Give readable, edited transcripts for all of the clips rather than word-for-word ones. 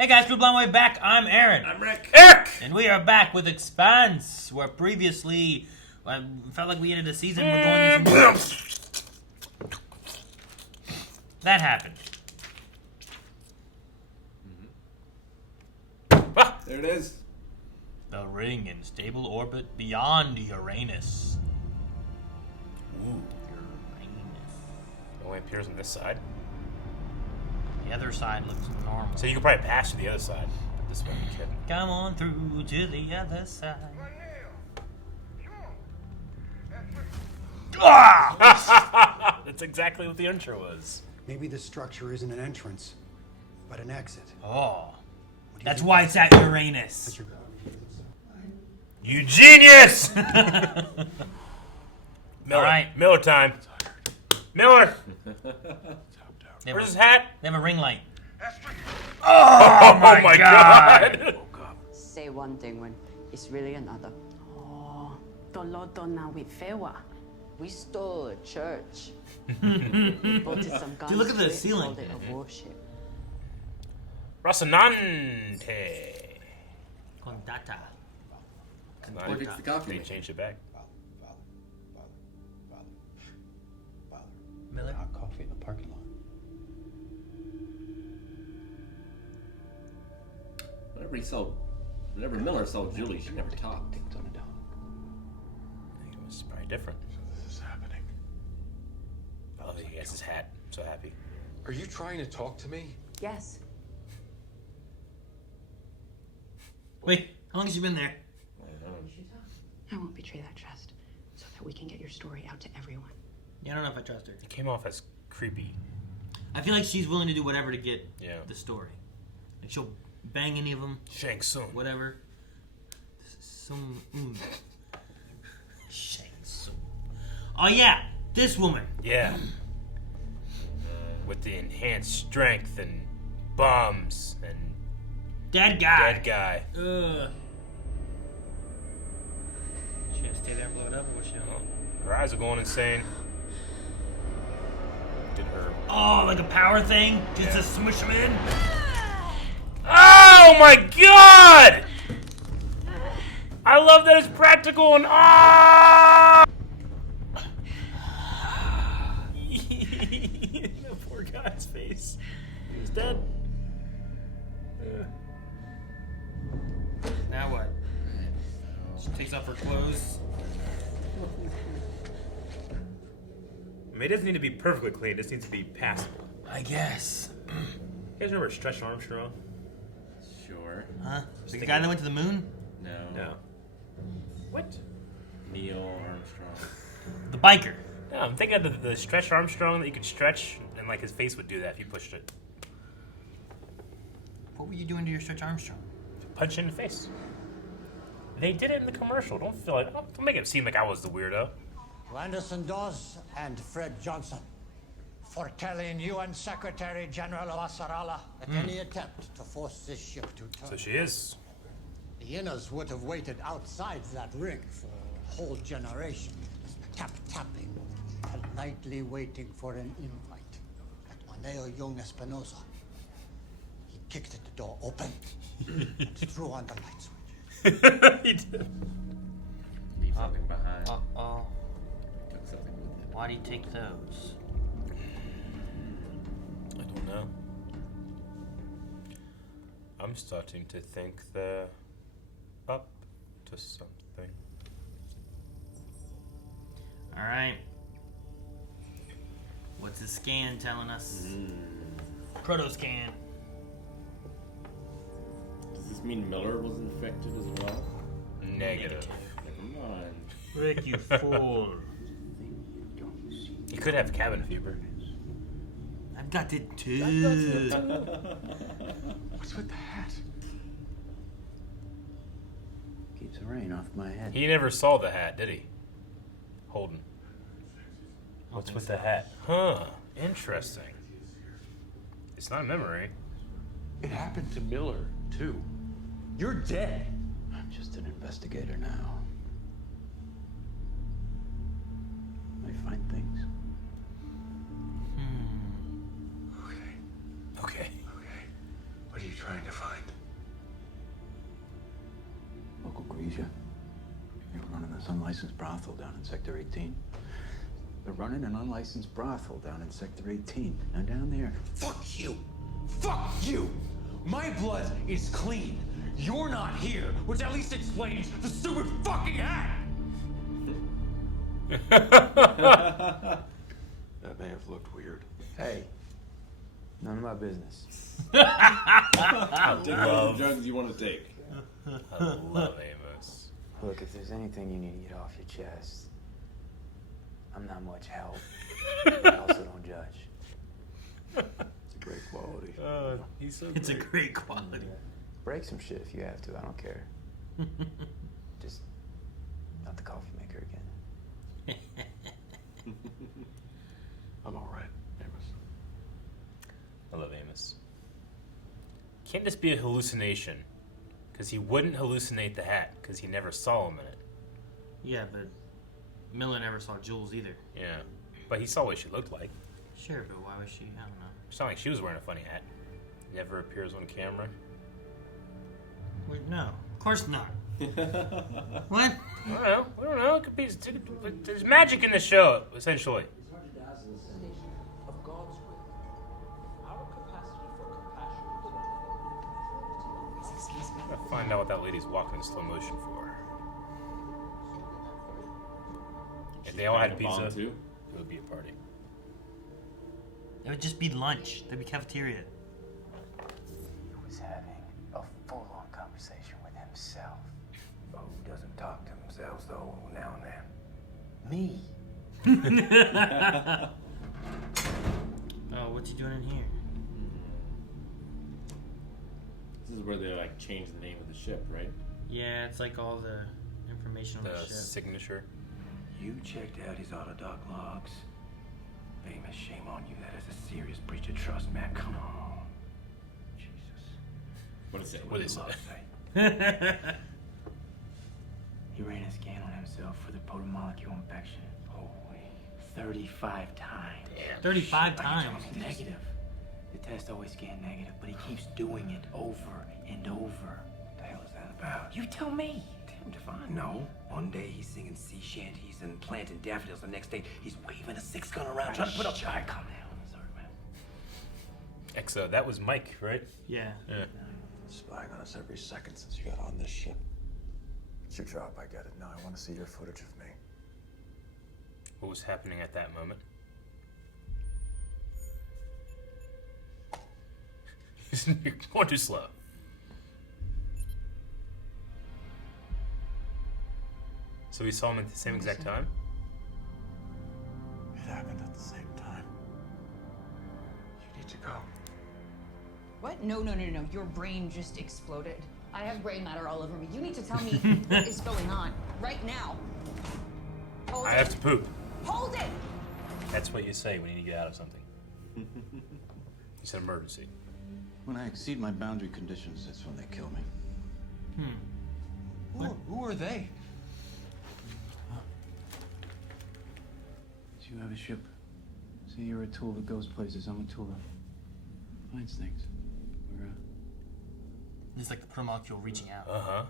Hey guys, Blue Blind Way back. I'm Aaron. I'm Rick. Eric! And we are back with Expanse, where previously I felt like we ended a season with going these. That happened. Ah, there it is. The ring in stable orbit beyond Uranus. Ooh. Uranus. It only appears on this side. The other side looks normal. So you could probably pass to the other side. But this way you couldn't. Come on through to the other side. Ah! That's exactly what the intro was. Maybe the structure isn't an entrance, but an exit. Oh. What do you That's think? why it's at Uranus. You genius! Miller. Alright. Miller time. Miller! They Where's have, his hat? they have a ring light. Oh my god! Say one thing when it's really another. Oh, Tolotona with Fewa. We stole a church. Bolted some guns look at the to it, ceiling. called it a warship. Rocinante. Contata. Now you fix the coffee They machine. changed it back. Miller? Hot coffee in the parking lot. Whenever Miller saw Julie, she never talked. I think it was probably different. This is happening. I love that he has his hat. I'm so happy. Are you trying to talk to me? Yes. Wait, how long has she been there? I won't betray that trust so that we can get your story out to everyone. Yeah, I don't know if I trust her. He came off as creepy. I feel like she's willing to do whatever to get Yeah. the story. Like she'll bang any of them, Shang Tsung. whatever. Some Shang Tsung. Oh yeah, this woman. Yeah. With the enhanced strength and bombs and Dead guy. dead guy. Ugh. She gonna stay there and blow it up, or what's she doing? Her eyes are going insane. Did her. Oh, like a power thing, just Yeah. to smush him in. Oh my god! I love that it's practical and ah! The poor guy's face. He's dead. Now what? She takes off her clothes. I mean, it doesn't need to be perfectly clean. It just needs to be passable. I guess. You guys remember Stretch Armstrong? Sure. Huh? The guy that went to the moon? No. No. What? Neil Armstrong. The biker. No, I'm thinking of the Stretch Armstrong that you could stretch, and like his face would do that if you pushed it. What were you doing to your Stretch Armstrong? Punch you in the face. They did it in the commercial. Don't make it seem like I was the weirdo. Anderson Dawes and Fred Johnson foretelling UN Secretary General Wasarala that any attempt to force this ship to turn. So she is. The Inners would have waited outside that ring for a whole generation, tapping, politely waiting for an invite. But Maneo Young Espinosa, he kicked the door open and threw on the light switch. He did. Leave something behind. Uh-oh. Took something with it. Why do you take those? I don't know. I'm starting to think they're up to something. Alright. What's the scan telling us? Proto scan. Does this mean Miller was infected as well? Negative. Never mind. Rick, you fool. He could have cabin fever. I've got it too. What's with the hat? Keeps the rain off my head. He never saw the hat, did he? Holden. What's with the hat? Huh. Interesting. It's not a memory. It happened to Miller, too. You're dead. I'm just an investigator now. I find things. Okay. What are you trying trying to find? Local Greasia. They were running this unlicensed brothel down in Sector 18. They're running an unlicensed brothel down in Sector 18. Now down there. Fuck you! Fuck you! My blood is clean. You're not here, which at least explains the stupid fucking hat! That may have looked weird. Hey, none of my business. Take all the drugs you want to take. I love Amos. Look, if there's anything you need to get off your chest, I'm not much help. But I also don't judge. It's a great quality. He's so It's a great quality. Break some shit if you have to. I don't care. Just not the coffee maker again. I'm alright, Amos. I love Amos. Can't this be a hallucination? Because he wouldn't hallucinate the hat, because he never saw him in it. Yeah, but Miller never saw Jules either. Yeah. But he saw what she looked like. Sure, but why was she? I don't know. It's not like she was wearing a funny hat. Never appears on camera. Wait, no. Of course not. What? I don't know. We don't know. It could be. There's magic in the show, essentially. I'm gonna find out what that lady's walking in slow motion for. If they all had pizza, Too? it would be a party. It would just be lunch. There'd be cafeteria. He was having a full-on conversation with himself. Oh, who doesn't talk to themselves, though, now and then? Me. Oh, what's he doing in here? This is where they like change the name of the ship, right? Yeah, it's like all the information on the The ship. signature. You checked out his autodoc logs. Amos, shame on you. That is a serious breach of trust, man. Come on. Jesus. What is it? What is it? Say? He ran a scan on himself for the protomolecule infection. Holy, 35 times. Damn. 35 Like, times. it's negative. The test always scanned negative, but he keeps doing it over and over. What the hell is that about? You tell me. Damn if I know. One day he's singing sea shanties and planting daffodils. The next day he's waving a 6-gun around trying to put up. Calm down. Sorry, man. Exo, that was Mike, right? Yeah. Yeah. Spying on us every second since you got on this ship. It's your job, I get it. Now I want to see your footage of me. What was happening at that moment? You're going too slow. So we saw him at the same exact time? It happened at the same time. You need to go. What? No. Your brain just exploded. I have brain matter all over me. You need to tell me what is going on right now. Holden. I have to poop. Holden! That's what you say when you need to get out of something. It's an emergency. When I exceed my boundary conditions, that's when they kill me. Who are they? You have a ship. So you're a tool that goes places. I'm a tool that finds things. We're, It's like the Protomolecule reaching out. Uh-huh.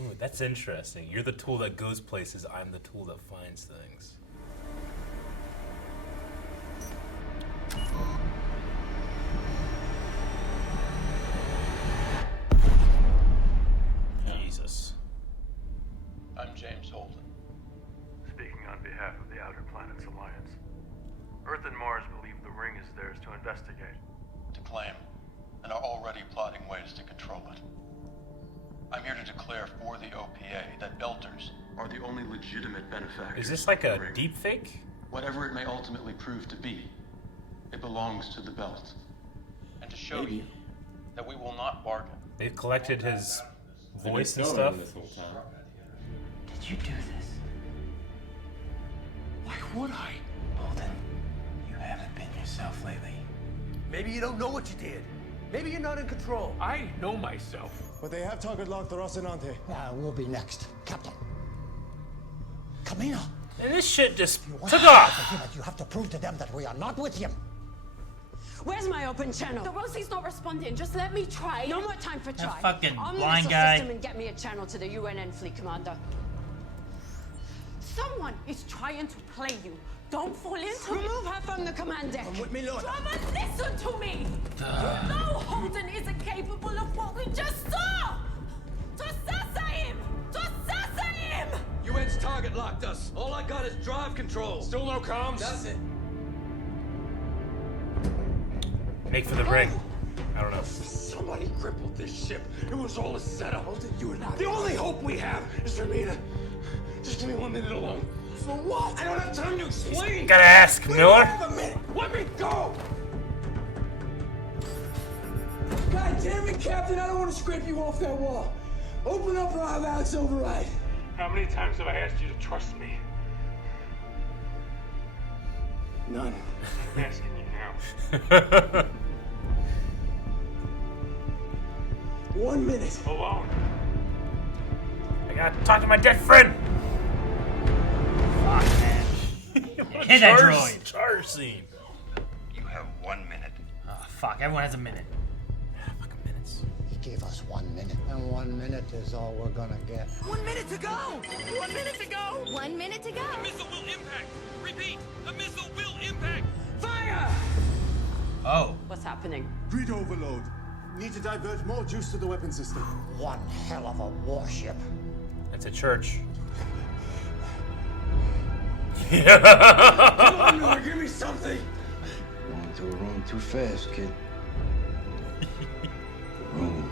Ooh, that's interesting. You're the tool that goes places, I'm the tool that finds things. Jesus. I'm James Holden. Speaking on behalf of the Outer Planets Alliance. Earth and Mars believe the ring is theirs to investigate. To claim, and are already plotting ways to control it. I'm here to declare for the OPA that Belters are the only legitimate benefactors. Is this like a of the ring. deep fake? Whatever it may ultimately prove to be, it belongs to the Belt. And to show you that we will not bargain. They've collected his voice and They've stuff. known this whole time. Did you do this? Why would I? Holden, you haven't been yourself lately. Maybe you don't know what you did. Maybe you're not in control. I know myself. But they have target locked the Rocinante. We'll be next, Captain. Tamina. And this shit just You want took to off. him, you have to prove to them that we are not with him. Where's my open channel? The Rosie's not responding. Just let me try. No more time for try. That fucking Arm the blind missile guy. system and get me a channel to the UNN fleet commander. Someone is trying to play you. Don't fall into it. Remove her from the command deck. With me, Lord. Drummond, listen to me. You know Holden isn't capable of what we just saw. To assassinate him. To assassinate him. UN's target locked us. All I got is drive control. Still no comms? That's it. Make for the ring. I don't know. Somebody crippled this ship. It was all a setup. You and I. The only hope we have is for me to... Just give me 1 minute alone. For what? I don't have time to explain. Gotta ask, We Miller. don't have a minute. Let me go. God damn it, Captain. I don't want to scrape you off that wall. Open up or I'll have Alex override. How many times have I asked you to trust me? None. I'm asking you now. 1 minute. Alone. I gotta talk to my dead friend. Fuck, man. Hit that Charge- droid. Charge scene. You have 1 minute. Oh, fuck. Everyone has a minute. Fucking minutes. He gave us 1 minute, and 1 minute is all we're gonna get. 1 minute to go! 1 minute to go! 1 minute to go. Missile will impact. Repeat. The missile will impact. Fire! Oh. What's happening? Grid overload. Need to divert more juice to the weapon system. One hell of a warship. It's a church. Come on, Miller, give me something. Going to a room too fast, kid. The room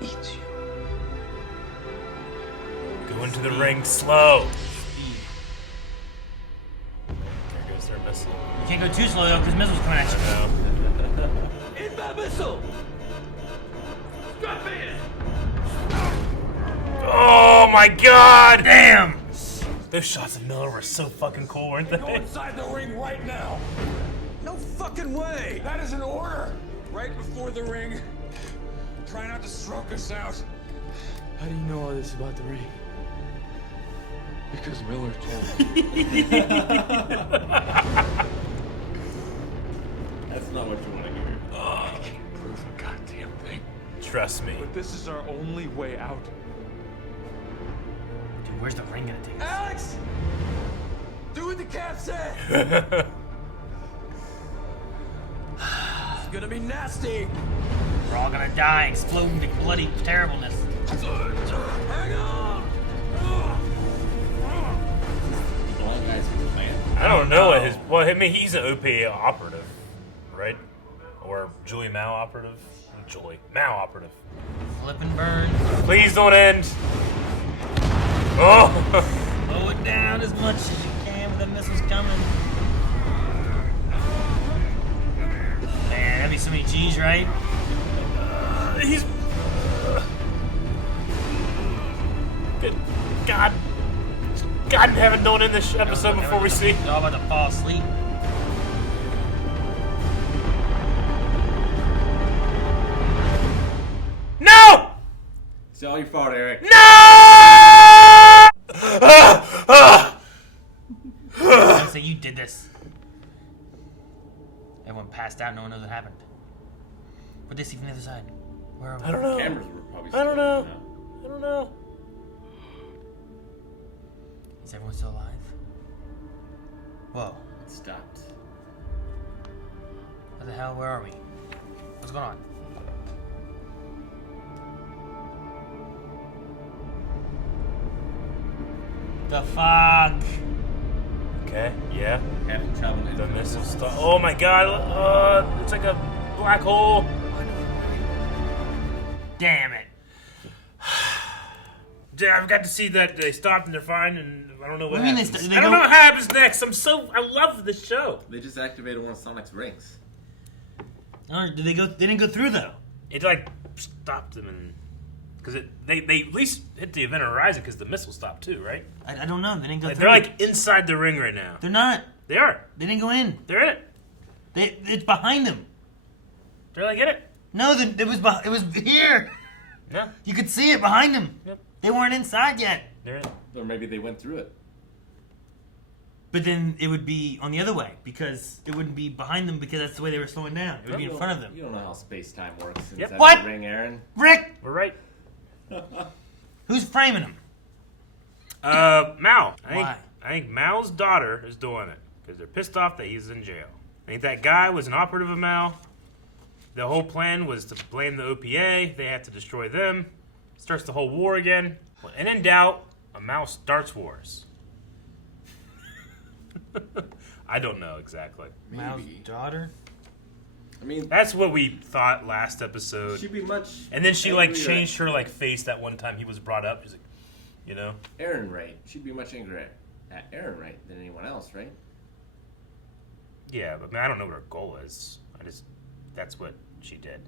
eats you. Go into the ring slow. There goes their missile. You can't go too slow, though, because missiles coming at you. No. Inbound missile. Strap in. Oh my god! Damn! Those shots of Miller were so fucking cool, weren't they? Go inside the ring right now. No fucking way. That is an order. Right before the ring. Try not to stroke us out. How do you know all this about the ring? Because Miller told me. That's not what you want to hear. I can't prove a goddamn thing. Trust me. But this is our only way out. Dude, where's the ring gonna take us? Alex! Do what the cap said! It's gonna be nasty! We're all gonna die, exploding to bloody terribleness. Hang on! Blind guys with a plan. I don't know what his. Well, I mean, he's an OPA operative, right? Or Julie Mao operative? Julie Mao operative. Flip and burn. Please don't end. Oh! Slow it down as much as you can with the missiles coming. Man, that'd be so many G's, right? He's. Good God. God in heaven, don't end this episode before we see. They're all about to fall asleep. No! It's all your fault, Eric. No! I say you did this. Everyone passed out, no one knows what happened. What'd they see from the other side? Where are we? I don't know. Cameras were probably I don't still know. on now. I don't know. Is everyone still alive? Whoa. It stopped. What the hell? Where are we? What's going on? The fuck? Okay, yeah. Having travel in The missile stuff. Oh my god, it's like a black hole. Damn it. Yeah, I've got to see that they stopped and they're fine, and I don't know what What do you mean happens. they I don't go- know what happens next. I love this show. They just activated one of Sonic's rings. Oh, did they go? They didn't go through though. It like stopped them, and because they at least hit the event horizon because the missile stopped too, right? I don't know. They didn't go Like, through. they're like inside the ring right now. They're not. They are. They didn't go in. They're in it. It's behind them. They're like in it. No, it was here. Yeah. You could see it behind them. Yep. They weren't inside yet. They're in. Or maybe they went through it. But then it would be on the other way because it wouldn't be behind them because that's the way they were slowing down. It would be in front of them. You don't know how space-time works inside Yep. What? the ring, Aaron. Rick! We're right. Who's framing him? Mal. Why? I think Mal's daughter is doing it because they're pissed off that he's in jail. I think that guy was an operative of Mal. The whole plan was to blame the OPA. They had to destroy them. Starts the whole war again. And in doubt, a Mal starts wars. I don't know exactly. Mal's daughter? I mean, That's what we thought last episode. she'd be much. And then she angrier changed her face that one time he was brought up. She's like, at Aaron Wright. She'd be much angrier at Aaron Wright than anyone else, right? Yeah, but I don't know what her goal is. That's what she did.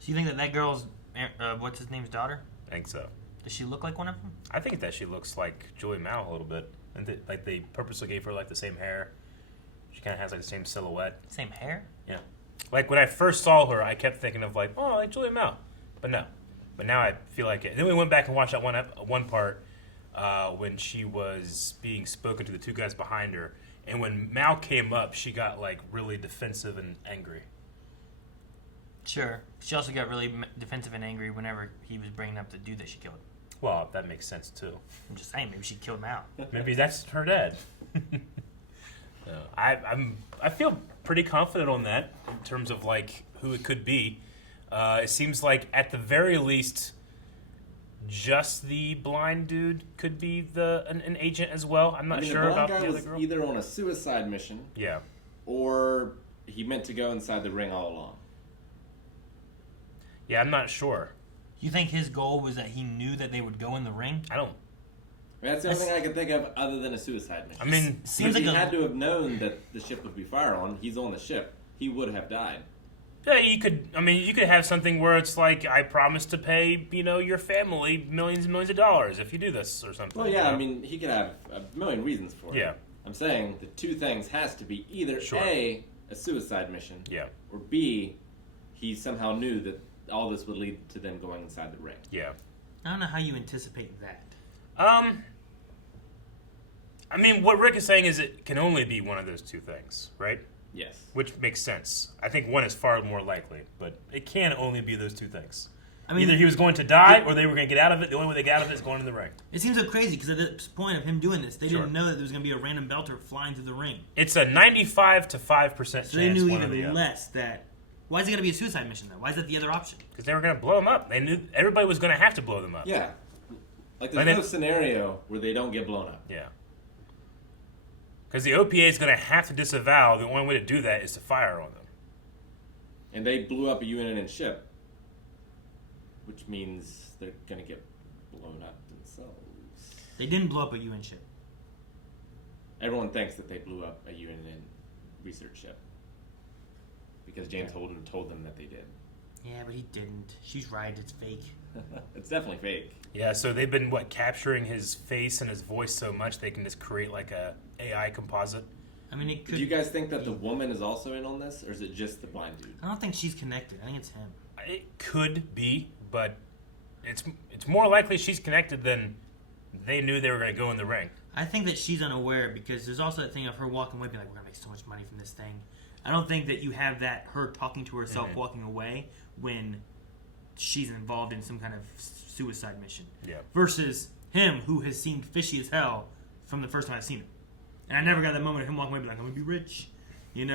So you think that girl's what's his name's daughter? I think so. Does she look like one of them? I think that she looks like Julie Mao a little bit. And they purposely gave her the same hair. She kind of has the same silhouette. Same hair? Yeah. Like when I first saw her, I kept thinking of like Julie Mao, but no. But now I feel like it. And then we went back and watched that one part when she was being spoken to the two guys behind her, and when Mao came up, she got really defensive and angry. Sure. She also got really defensive and angry whenever he was bringing up the dude that she killed. Well, that makes sense too. I'm just saying, maybe she killed him out. Maybe that's her dad. No, I feel pretty confident on that in terms of who it could be. It seems like at the very least, just the blind dude could be an agent as well. I'm not sure the about blind guy the other was girl. either on a suicide mission, Yeah. or he meant to go inside the ring all along. Yeah, I'm not sure. You think his goal was that he knew that they would go in the ring? I don't. That's the only thing I can think of other than a suicide mission. I mean, seems if he like had to have known that the ship would be fired on. He's on the ship. He would have died. Yeah, you could. I mean, you could have something where it's like, I promise to pay, your family millions and millions of dollars if you do this or something. Well, yeah, I mean, he could have a million reasons for it. Yeah. I'm saying the two things has to be either Sure. A suicide mission, Yeah. or B, he somehow knew that all this would lead to them going inside the ring. Yeah. I don't know how you anticipate that. I mean, what Rick is saying is it can only be one of those two things, right? Yes. Which makes sense. I think one is far more likely, but it can only be those two things. I mean, either he was going to die or they were going to get out of it. The only way they get out of it is going in the ring. It seems so crazy because at this point of him doing this, they Sure. didn't know that there was going to be a random belter flying through the ring. It's a 95 to 5% chance. So they knew one or the even other. less that. Why is it going to be a suicide mission though? Why is that the other option? Because they were going to blow them up. They knew everybody was going to have to blow them up. Yeah. There's no scenario where they don't get blown up. Yeah. Because the OPA is going to have to disavow. The only way to do that is to fire on them. And they blew up a UNN ship, which means they're going to get blown up themselves. They didn't blow up a UN ship. Everyone thinks that they blew up a UNN research ship because James Holden told them that they did. Yeah, but he didn't. She's right. It's fake. It's definitely fake. Yeah, so they've been, capturing his face and his voice so much they can just create a AI composite. I mean, it could. Do you guys think that the woman is also in on this, or is it just the blind dude? I don't think she's connected. I think it's him. It could be, but it's more likely she's connected than they knew they were going to go in the ring. I think that she's unaware because there's also that thing of her walking away being like, we're going to make so much money from this thing. I don't think that you have that, her talking to herself walking away when she's involved in some kind of suicide mission. Yeah. Versus him, who has seen fishy as hell from the first time I've seen him. And I never got that moment of him walking away being like, I'm going to be rich. Every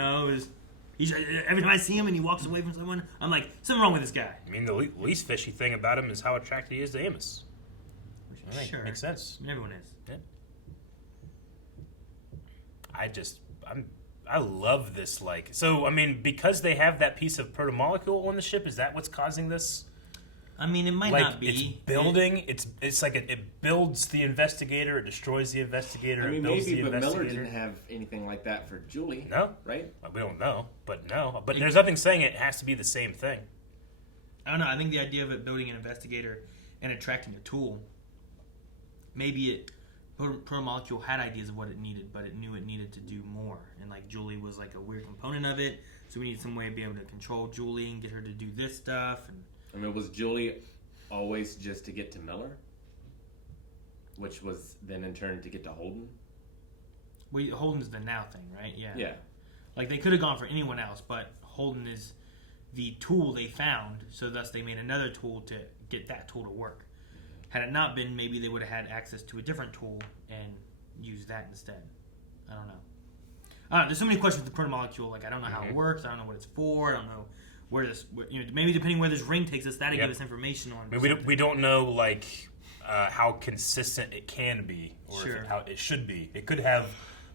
time I see him and he walks away from someone, I'm like, something wrong with this guy. I mean, the least fishy thing about him is how attracted he is to Amos. Which I think Sure. makes sense. I mean, everyone is. Yeah. I love this, so, I mean, because they have that piece of protomolecule on the ship, is that what's causing this? I mean, it might not be. It's building, it's like it builds the investigator, it destroys the investigator, I mean, it builds maybe, the but Miller investigator. didn't have anything like that for Julie. No? Right? We don't know, but no. But there's nothing saying it has to be the same thing. I don't know. I think the idea of it building an investigator and attracting a tool, maybe Protomolecule had ideas of what it needed, but it knew it needed to do more. And Julie was a weird component of it, so we need some way to be able to control Julie and get her to do this stuff. And I mean, was Julie always just to get to Miller? Which was then in turn to get to Holden? Well, Holden's the now thing, right? Yeah. Yeah. Like, they could have gone for anyone else, but Holden is the tool they found, so thus they made another tool to get that tool to work. Had it not been, maybe they would have had access to a different tool and used that instead. I don't know. There's so many questions with the protomolecule. Like, I don't know how it works. I don't know what it's for. I don't know where this... maybe depending where this ring takes us, that'll give us information on... I mean, we don't know, like, how consistent it can be, or Sure. how it should be. It could have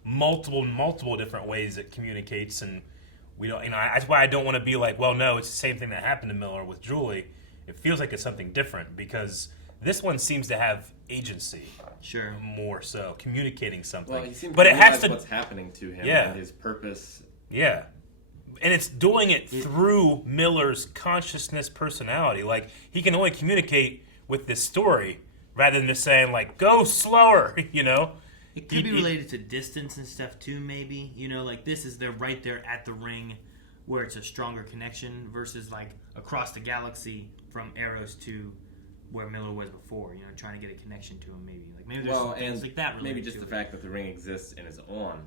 multiple different ways it communicates, and we don't... that's why I don't want to be like, well, no, it's the same thing that happened to Miller with Julie. It feels like it's something different, because this one seems to have agency. Sure. More so, communicating something. Well, he seems but to it realize has to... what's happening to him and his purpose. Yeah. And it's doing it through Miller's consciousness personality. Like, he can only communicate with this story rather than just saying, like, go slower, It could be related to distance and stuff, too, maybe. Like, they're right there at the ring where it's a stronger connection versus, like, across the galaxy from Eros to where Miller was before, trying to get a connection to him, maybe. Like, maybe there's some things like that related maybe just to the it. fact that the ring exists and is on,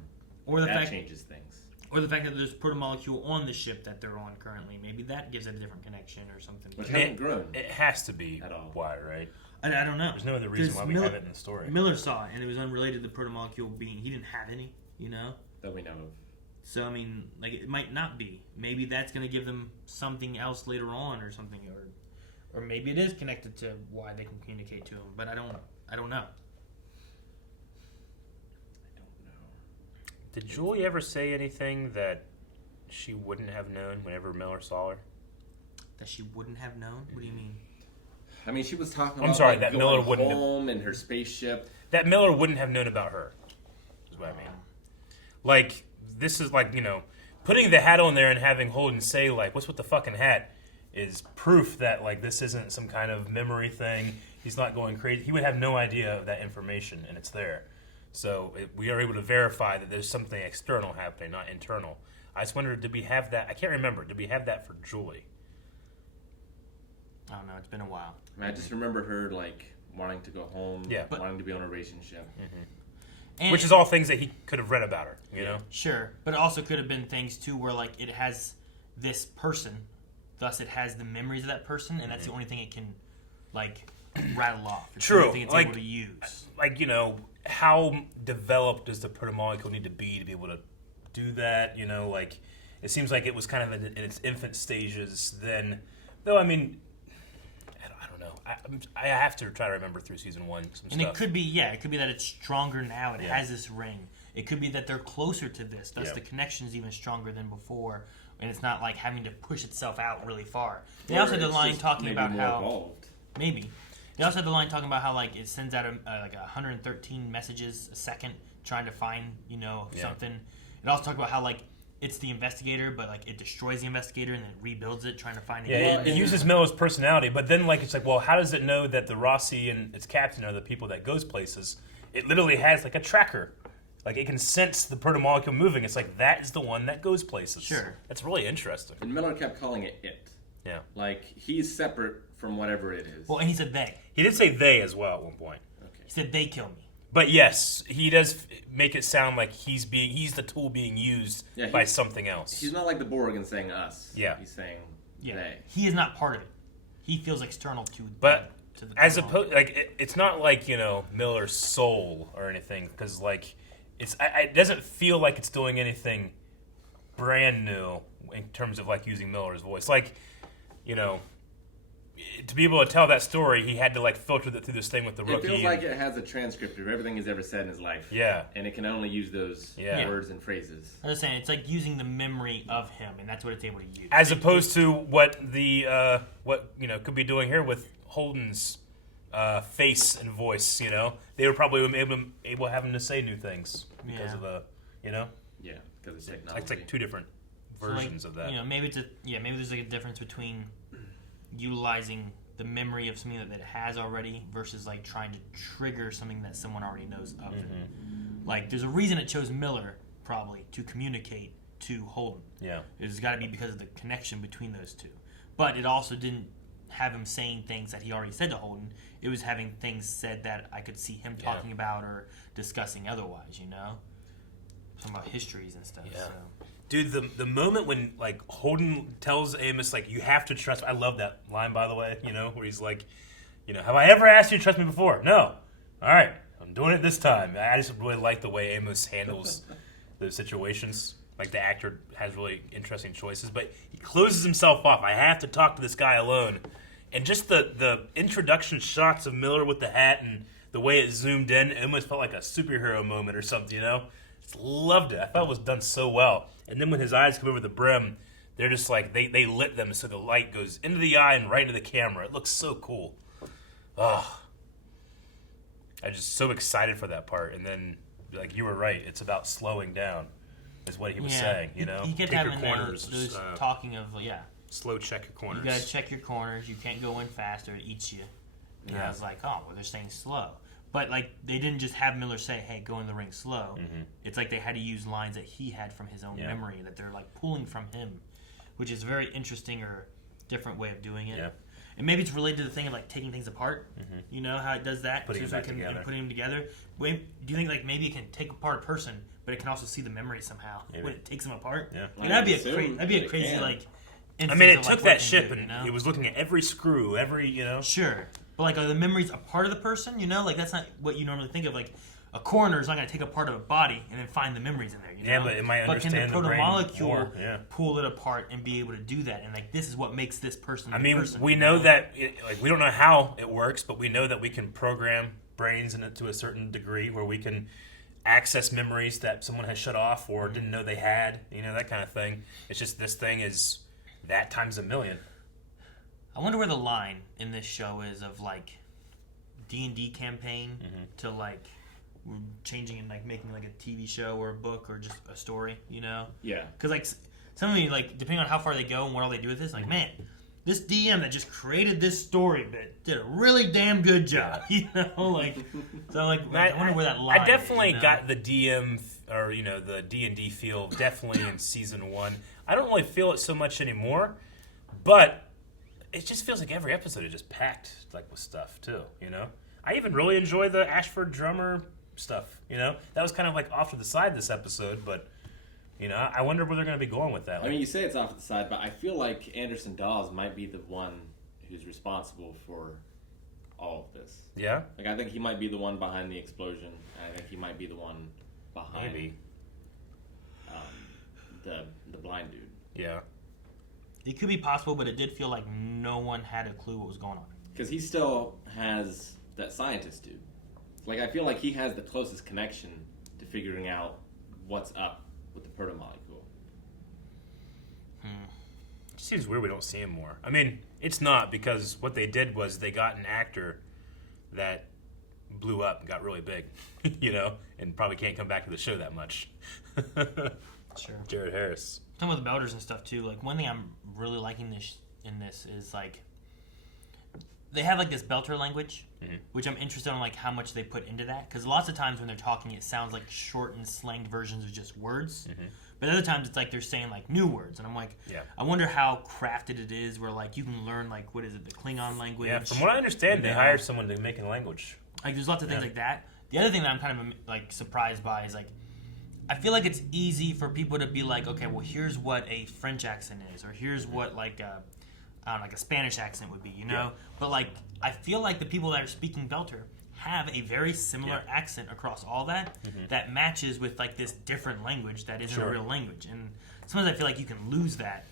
Or the that fact, changes things. Or the fact that there's protomolecule on the ship that they're on currently. Maybe that gives it a different connection or something. Which hasn't grown. It has to be at all. Why, right? I don't know. There's no other reason why we have it in the story. Miller saw it, and it was unrelated to the protomolecule being... He didn't have any, That we know of. So, I mean, like, it might not be. Maybe that's going to give them something else later on or something. Or maybe it is connected to why they can communicate to him. But I don't know. Did Julie ever say anything that she wouldn't have known whenever Miller saw her? That she wouldn't have known? What do you mean? I mean, she was talking I'm about sorry, like, that going Miller wouldn't have- home in her spaceship. That Miller wouldn't have known about her, is what I mean. Like, this is like, putting the hat on there and having Holden say, like, what's with the fucking hat, is proof that, like, this isn't some kind of memory thing. He's not going crazy. He would have no idea of that information, and it's there. So we are able to verify that there's something external happening, not internal. I just wondered, did we have that? I can't remember. Did we have that for Julie? I don't know. It's been a while. I mean, I just remember her, like, wanting to go home, wanting to be on a relationship. And which is all things that he could have read about her, you know? Sure. But it also could have been things, too, where, like, it has this person, thus it has the memories of that person, and that's the only thing it can, like, rattle off. It's the True. only thing it's able to use. Like, how developed does the protomolecule need to be able to do that? Like, it seems like it was kind of in its infant stages then. Though, I mean, I don't know. I have to try to remember through season 1 some And stuff. it could be that it's stronger now. It has this ring. It could be that they're closer to this. Thus, the connection's even stronger than before. And it's not, like, having to push itself out really far. They also had the line talking about how... Evolved. Maybe. They also had the line talking about how, like, it sends out like 113 messages a second trying to find, something. It also talked about how, like, it's the investigator, but, like, it destroys the investigator and then rebuilds it, trying to find it. Yeah, it uses Miller's personality, but then, like, it's like, well, how does it know that the Rossi and its captain are the people that goes places? It literally has, like, a tracker. Like, it can sense the protomolecule moving. It's like, that is the one that goes places. Sure. That's really interesting. And Miller kept calling it it. Yeah. Like, he's separate from whatever it is. Well, and he said they. He did say they as well at one point. Okay. He said they kill me. But yes, he does make it sound like he's the tool being used by something else. He's not like the Borg and saying us. Yeah. He's saying Yeah. they. He is not part of it. He feels external to But to the as protomolecule. opposed, like, it's not like, Miller's soul or anything, because, like, it doesn't feel like it's doing anything brand new in terms of, like, using Miller's voice. Like, to be able to tell that story, he had to, like, filter that through this thing with the rookie. It feels like it has a transcript of everything he's ever said in his life. Yeah. And it can only use those words and phrases. I was saying, it's like using the memory of him, and that's what it's able to use. As opposed to what could be doing here with Holden's face and voice. They were probably able to have him to say new things because of the. Yeah, because it's technology. It's like two different versions of that. Maybe maybe there's like a difference between utilizing the memory of something that it has already versus, like, trying to trigger something that someone already knows of. Like, there's a reason it chose Miller probably to communicate to Holden. Yeah, it's got to be because of the connection between those two. But it also didn't have him saying things that he already said to Holden. It was having things said that I could see him talking about or discussing otherwise. talking about histories and stuff. Yeah. So. Dude, the moment when like Holden tells Amos like you have to trust me. I love that line, by the way, where he's like, have I ever asked you to trust me before? No. All right, I'm doing it this time. I just really like the way Amos handles those situations. Like the actor has really interesting choices, but he closes himself off. I have to talk to this guy alone. And just the introduction shots of Miller with the hat and the way it zoomed in, it almost felt like a superhero moment or something, Just loved it. I thought it was done so well. And then when his eyes come over the brim, they're just like, they lit them so the light goes into the eye and right into the camera. It looks so cool. Oh, I'm just so excited for that part. And then, like you were right, it's about slowing down, is what he was saying, You Take get your having corners. those talking of, Slow check your corners. You gotta check your corners. You can't go in fast or it eats you. And I was like, oh, well, they're saying slow. But, like, they didn't just have Miller say, hey, go in the ring slow. Mm-hmm. It's like they had to use lines that he had from his own memory that they're, like, pulling from him, which is a very interesting or different way of doing it. Yeah. And maybe it's related to the thing of, like, taking things apart. Mm-hmm. You know how it does that? Putting them together. And putting them together. Do you think, like, maybe it can take apart a person, but it can also see the memory somehow when it takes them apart? Yeah. Like, that'd be a crazy, like... I mean, it took that ship and he was looking at every screw, Sure. But, like, are the memories a part of the person, Like, that's not what you normally think of. Like, a coroner is not going to take a part of a body and then find the memories in there, Yeah, but it might understand the brain more, protomolecule pull it apart and be able to do that? And, like, this is what makes this person I mean, person, we know that, we don't know how it works, but we know that we can program brains in it to a certain degree where we can access memories that someone has shut off or didn't know they had, that kind of thing. It's just this thing is that times a million. I wonder where the line in this show is of, like, D&D campaign to, like, changing and, like, making, like, a TV show or a book or just a story, Yeah. Because, like, some of me, like, depending on how far they go and what all they do with this, like, man, this DM that just created this story bit did a really damn good job, Like, so, like, I wonder where that line I definitely is, got the DM or, the D&D feel definitely in Season 1. I don't really feel it so much anymore, but it just feels like every episode is just packed like with stuff too, I even really enjoy the Ashford drummer stuff, That was kind of like off to the side this episode, but I wonder where they're going to be going with that. I mean, you say it's off to the side, but I feel like Anderson Dawes might be the one who's responsible for all of this. Yeah? Like, I think he might be the one behind the explosion. I think he might be the one behind the blind dude. Yeah. It could be possible, but it did feel like no one had a clue what was going on. Because he still has that scientist dude. Like, I feel like he has the closest connection to figuring out what's up with the protomolecule. It seems weird we don't see him more. I mean, it's not, because what they did was they got an actor that blew up and got really big, and probably can't come back to the show that much. Sure. Jared Harris. Talking about the Belders and stuff too, like, one thing I'm really liking in this is, like, they have, like, this Belter language, which I'm interested in, like, how much they put into that, because lots of times when they're talking, it sounds like shortened, slanged versions of just words, but other times it's like they're saying, like, new words, and I'm like, I wonder how crafted it is, where, like, you can learn, like, what is it, the Klingon language? Yeah, from what I understand, they hired someone to make a language. Like, there's lots of things like that. The other thing that I'm kind of, like, surprised by is, like, I feel like it's easy for people to be like, okay, well, here's what a French accent is, or here's what, like, like a Spanish accent would be, Yeah. But, like, I feel like the people that are speaking Belter have a very similar accent across all that that matches with, like, this different language that isn't a real language. And sometimes I feel like you can lose that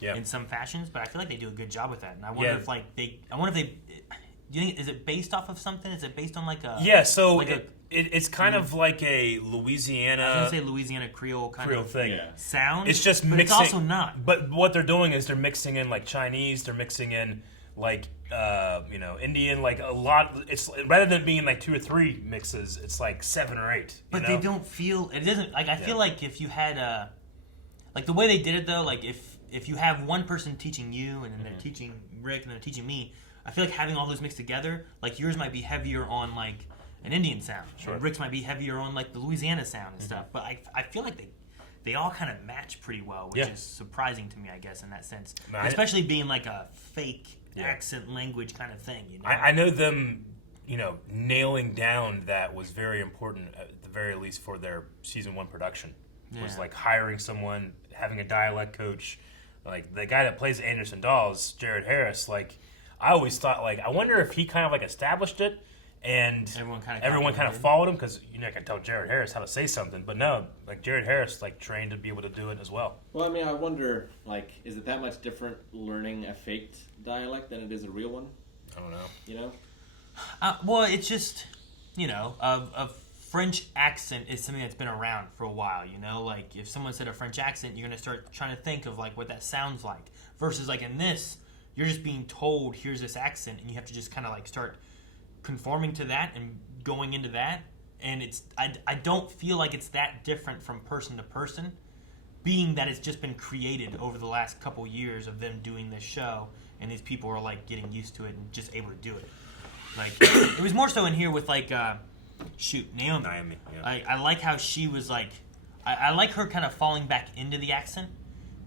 in some fashions, but I feel like they do a good job with that. And I wonder if, like, do you think, is it based off of something? Is it based on, like, a... Yeah, so like it's kind of like a Louisiana... I was going to say Louisiana Creole kind of thing. Sound. It's just but mixing... it's also not. But what they're doing is they're mixing in, like, Chinese, they're mixing in, like, Indian, like, a lot... It's rather than being, like, 2 or 3 mixes, it's, like, 7 or 8. But they don't feel... It doesn't... Like, I feel like if you had like, the way they did it, though, like, if you have one person teaching you, and then they're teaching Rick, and then they're teaching me, I feel like having all those mixed together, like, yours might be heavier on, like, an Indian sound. Sure. And Rick's might be heavier on, like, the Louisiana sound and stuff. But I feel like they all kind of match pretty well, which is surprising to me, I guess, in that sense. Especially being, like, a fake accent language kind of thing, I know them, nailing down that was very important, at the very least, for their Season 1 production. was Yeah. like hiring someone, having a dialect coach. Like the guy that plays Anderson Dawes, Jared Harris, like I always thought, like I wonder if he kind of like established it and everyone kind of followed him, because I can tell Jared Harris how to say something, but no, like Jared Harris like trained to be able to do it as well. Well, I mean, I wonder, like, is it that much different learning a faked dialect than it is a real one? I don't know. You know? Well, it's just, a French accent is something that's been around for a while, Like, if someone said a French accent, you're going to start trying to think of, like, what that sounds like. Versus, like, in this, you're just being told, here's this accent, and you have to just kind of, like, start conforming to that and going into that. And I don't feel like it's that different from person to person, being that it's just been created over the last couple years of them doing this show, and these people are, like, getting used to it and just able to do it. Like, it was more so in here with, like, Naomi. Yeah. I like how she was, like, I like her kind of falling back into the accent,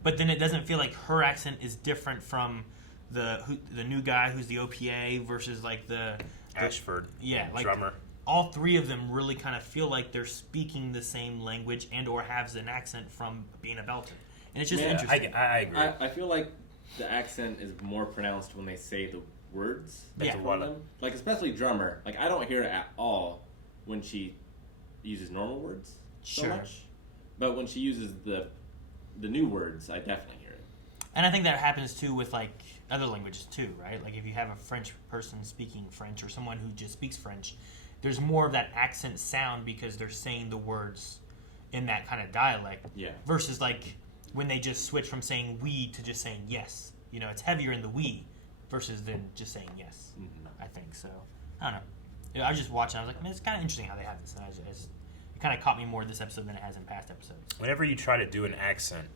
but then it doesn't feel like her accent is different from the new guy who's the OPA versus, like, the Ashford, like, drummer. All three of them really kind of feel like they're speaking the same language and or have an accent from being a Belton. And it's just interesting. I agree. I feel like the accent is more pronounced when they say the words. Yeah. Like, especially drummer. Like, I don't hear it at all when she uses normal words so much. But when she uses the new words, I definitely hear it. And I think that happens too with, like, other languages too, right? Like, if you have a French person speaking French or someone who just speaks French, there's more of that accent sound because they're saying the words in that kind of dialect. Yeah. Versus, like, when they just switch from saying we to just saying yes. It's heavier in the we versus than just saying yes. Mm-hmm. I think so. I don't know. I was just watching. I was like, man, it's kind of interesting how they have this. And it kind of caught me more this episode than it has in past episodes. Whenever you try to do an accent,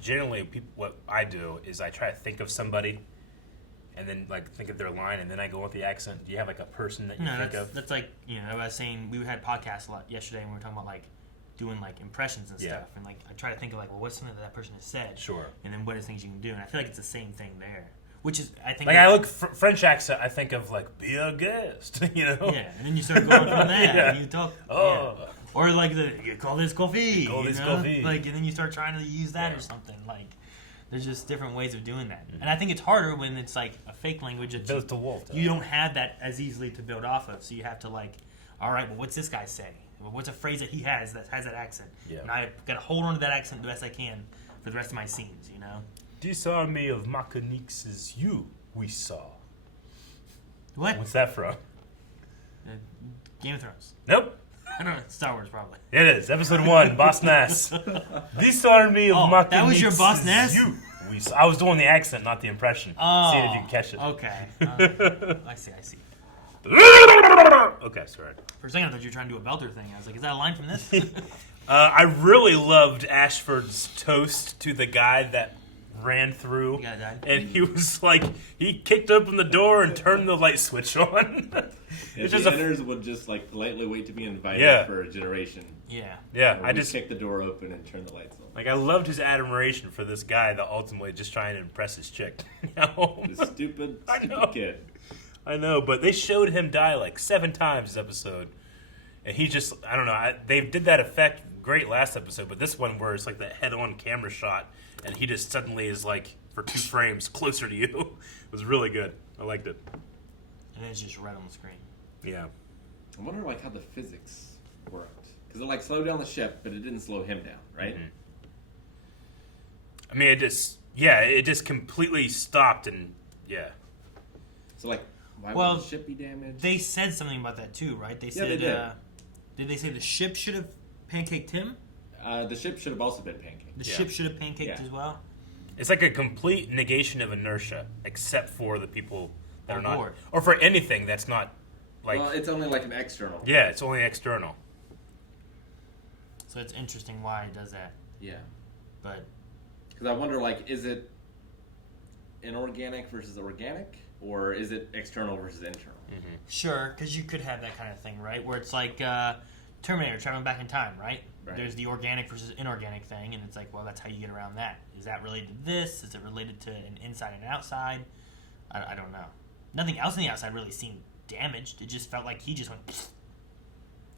generally what I do is I try to think of somebody and then, like, think of their line, and then I go with the accent. Do you have, like, a person that you think of? That's like, I was saying, we had podcasts a lot yesterday, and we were talking about, like, doing, like, impressions and stuff. And, like, I try to think of, like, well, what's something that person has said? Sure. And then what are things you can do? And I feel like it's the same thing there. Which is, I think... Like, I look French accent, I think of, like, be a guest, Yeah, and then you start going from that, Yeah. and you talk... Oh. Yeah. Or, like, you call this coffee, Call this coffee. Like, and then you start trying to use that or something, like... There's just different ways of doing that. And I think it's harder when it's, like, a fake language that you don't have that as easily to build off of. So you have to, like, all right, well, what's this guy say? Well, what's a phrase that he has that has that accent? Yeah. And I got to hold on to that accent the best I can for the rest of my scenes, This army of mechanics is you, we saw. What? What's that from? Game of Thrones. Nope. I don't know. Star Wars, probably. It is. Episode 1, Boss Nass. This army of mechanics that was your Boss is Nass? you. I was doing the accent, not the impression. Oh. Seeing if you can catch it. Okay. I see. Okay, sorry. For a second, I thought you were trying to do a Belter thing. I was like, is that a line from this? I really loved Ashford's toast to the guy that ran through. The guy died. And he was like, he kicked open the door and turned the light switch on. Yeah, It's the just enters would just, like, politely wait to be invited Yeah. for a generation. Yeah. Yeah, Or I just kick the door open and turn the lights on. like I loved his admiration for this guy that ultimately just trying to impress his chick. This stupid kid. I know, but they showed him die like 7 times this episode, and he just I don't know. They did that effect great last episode, but this one where it's like the head-on camera shot, and he just suddenly is like for 2 frames closer to you. It was really good. I liked it. And it's just right on the screen. Yeah. I wonder, like, how the physics worked. Because it, like, slowed down the ship, but it didn't slow him down, right? Mm-hmm. I mean, it just completely stopped, and yeah. So, like, why Well, would the ship be damaged? They said something about that too, right? They said, they did. Did they say the ship should have pancaked him? The ship should have also been pancaked. The ship should have pancaked as well? It's like a complete negation of inertia, except for the people that On are not, board. or for anything that's not like. Well, it's only like an external. Yeah, it's only external. So it's interesting why it does that. Yeah. But because I wonder, like, is it inorganic versus organic, or is it external versus internal? Mm-hmm. Sure, because you could have that kind of thing, right? Where it's like Terminator traveling back in time, right? There's the organic versus inorganic thing, and it's like, well, that's how you get around that. Is that related to this? Is it related to an inside and outside? I don't know. Nothing else on the outside really seemed damaged. It just felt like he just went...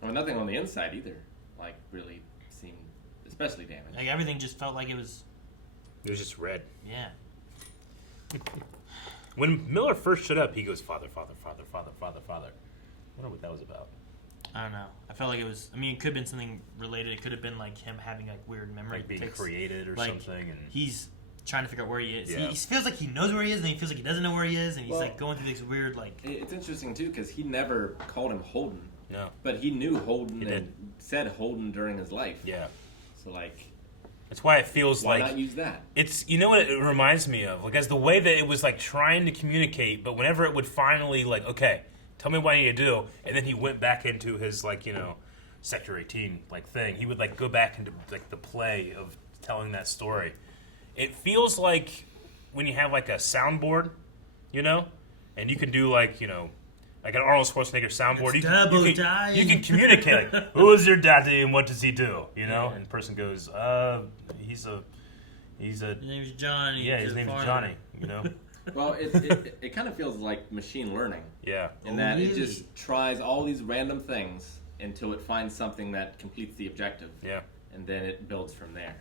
Well, nothing on the inside either, like, really seemed especially damage. Like everything just felt like it was. It was just red. Yeah. When Miller first showed up, he goes, "Father, father, father, father, father, father." I wonder what that was about. I don't know. I felt like it was. I mean, it could have been something related. It could have been like him having like weird memory Like being tics. created or like, something. And he's trying to figure out where he is. Yeah. He feels like he knows where he is, and he feels like he doesn't know where he is, and he's like going through this weird like. It's interesting too because he never called him Holden. No. But he knew Holden He and said Holden during his life. Yeah. So like. That's why it feels why like not use that? It's what it reminds me of, like as the way that it was like trying to communicate, but whenever it would finally like, okay, tell me what I need to do, and then he went back into his like Sector 18 like thing. He would like go back into like the play of telling that story. It feels like when you have like a soundboard, and you can do like like an Arnold Schwarzenegger soundboard. You can communicate like, who is your daddy and what does he do? And the person goes, he's a. His name's Johnny. Yeah, his name's Johnny. Well, it kind of feels like machine learning. Yeah. In that it just tries all these random things until it finds something that completes the objective. Yeah. And then it builds from there.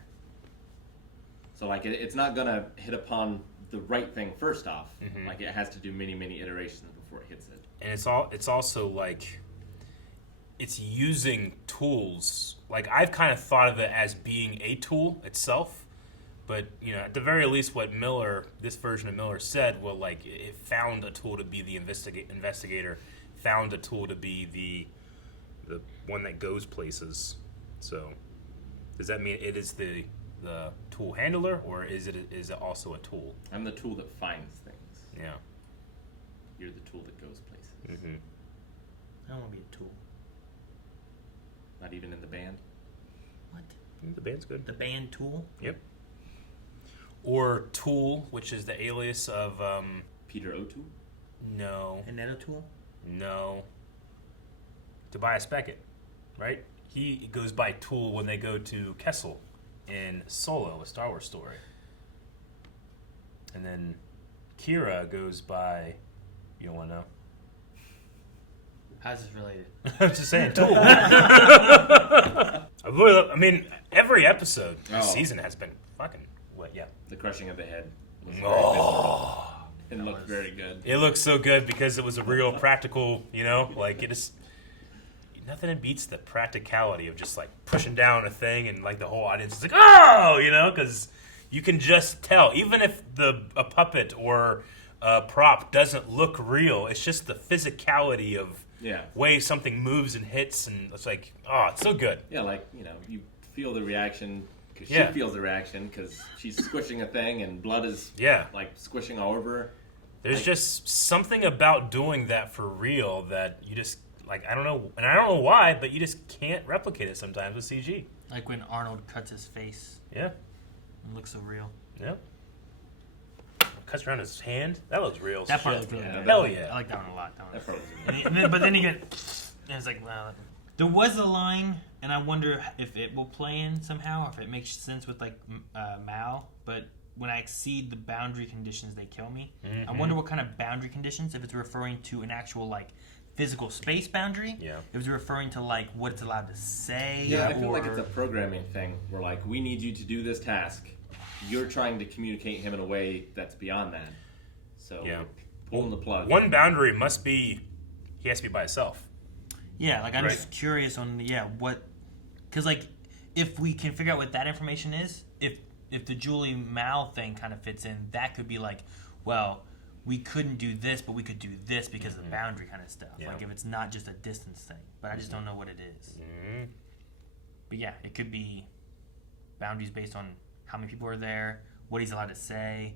So like it's not gonna hit upon the right thing first off. Mm-hmm. Like it has to do many, many iterations before it hits it. And it's also like it's using tools. Like I've kind of thought of it as being a tool itself, but at the very least, what this version of Miller said, well, like it found a tool to be the investigator, found a tool to be the one that goes places. So does that mean it is the tool handler, or is it also a tool? I'm the tool that finds things. Yeah. You're the tool that goes places. Mm-hmm. I don't want to be a tool. Not even in the band? What? The band's good. The band Tool? Yep. Or Tool, which is the alias of Peter O'Toole? No. Annetta Tool? No. Tobias Beckett, right? He goes by Tool when they go to Kessel in Solo, a Star Wars story. And then Kira goes by, you don't want to know? How's this related? I'm just saying, Tool. I mean, every episode this season has been fucking what? Yeah. The crushing of the head. It looked very good. It looks so good because it was a real practical, like it is. Nothing beats the practicality of just like pushing down a thing and like the whole audience is like, oh, because you can just tell, even if a puppet or a prop doesn't look real, it's just the physicality of way something moves and hits, and it's like, oh, it's so good. Yeah, like you feel the reaction because she feels the reaction because she's squishing a thing and blood is like squishing all over her. There's just something about doing that for real that you just. Like, I don't know, and I don't know why, but you just can't replicate it sometimes with CG. Like when Arnold cuts his face. Yeah. It looks so real. Yeah. Cuts around his hand. That looks real. That part looks really good. Hell yeah. I like that one a lot. That part was but then you get, and it's like, wow. There was a line, and I wonder if it will play in somehow, or if it makes sense with like Mal. But when I exceed the boundary conditions, they kill me. Mm-hmm. I wonder what kind of boundary conditions. If it's referring to an actual like physical space boundary. Yeah. If it's referring to like what it's allowed to say. Yeah, I feel like it's a programming thing where like we need you to do this task. You're trying to communicate him in a way that's beyond that. So pulling the plug. One boundary must be he has to be by himself. Yeah, like I'm just curious on what, because like if we can figure out what that information is, if the Julie Mal thing kind of fits in, that could be like, well, we couldn't do this, but we could do this because of the boundary kind of stuff. Yeah. Like if it's not just a distance thing, but I just don't know what it is. Mm-hmm. But yeah, it could be boundaries based on how many people are there, what he's allowed to say.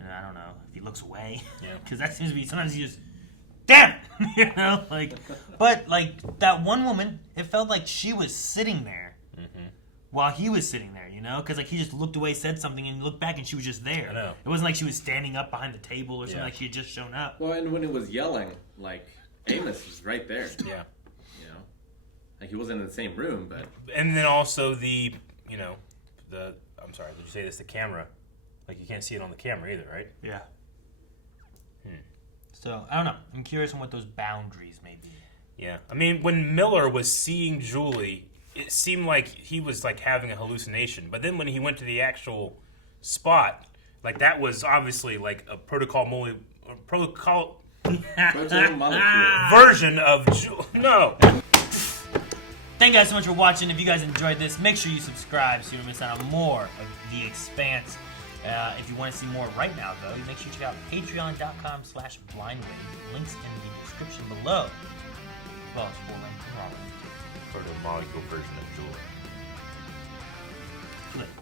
I don't know if he looks away, because that seems to be sometimes he just damn, But like that one woman, it felt like she was sitting there while he was sitting there, because like he just looked away, said something, and looked back, and she was just there. I know. It wasn't like she was standing up behind the table or something, like she had just shown up. Well, and when it was yelling, like Amos was right there. Yeah. Like he wasn't in the same room, but. And then also the I'm sorry, did you say this? The camera, like you can't see it on the camera either, right? Yeah. So I don't know. I'm curious on what those boundaries may be. Yeah, I mean, when Miller was seeing Julie, it seemed like he was like having a hallucination. But then when he went to the actual spot, like that was obviously like a protocol version of no. Thank you guys so much for watching. If you guys enjoyed this, make sure you subscribe so you don't miss out on more of The Expanse. If you want to see more right now, though, make sure you check out patreon.com/blindwave. Links in the description below. As well as full length and raw length. Protomolecule version of Julie.